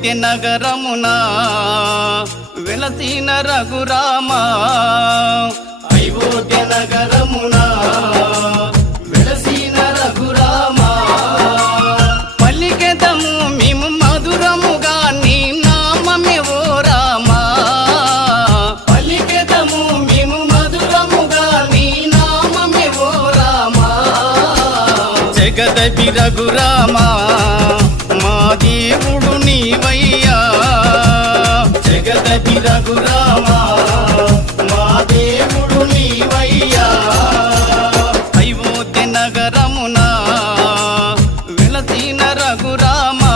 అయోధ్య నగరమునా వెలసిన రఘురామా అయోధ్య నగరమునా వెలసిన రఘురామా పలికెదము మేము మధురముగా నీ నామమే ఓ రామా పలికెదము మేము మధురముగా నీ నామమే ఓ రామా జగదపి రఘురామా మా దేవుడు నీవయ్యా జగదపి రఘురామా మా దేవుడు నీవయ్యా అయోధ్య నగరమునా వెలసిన రఘురామా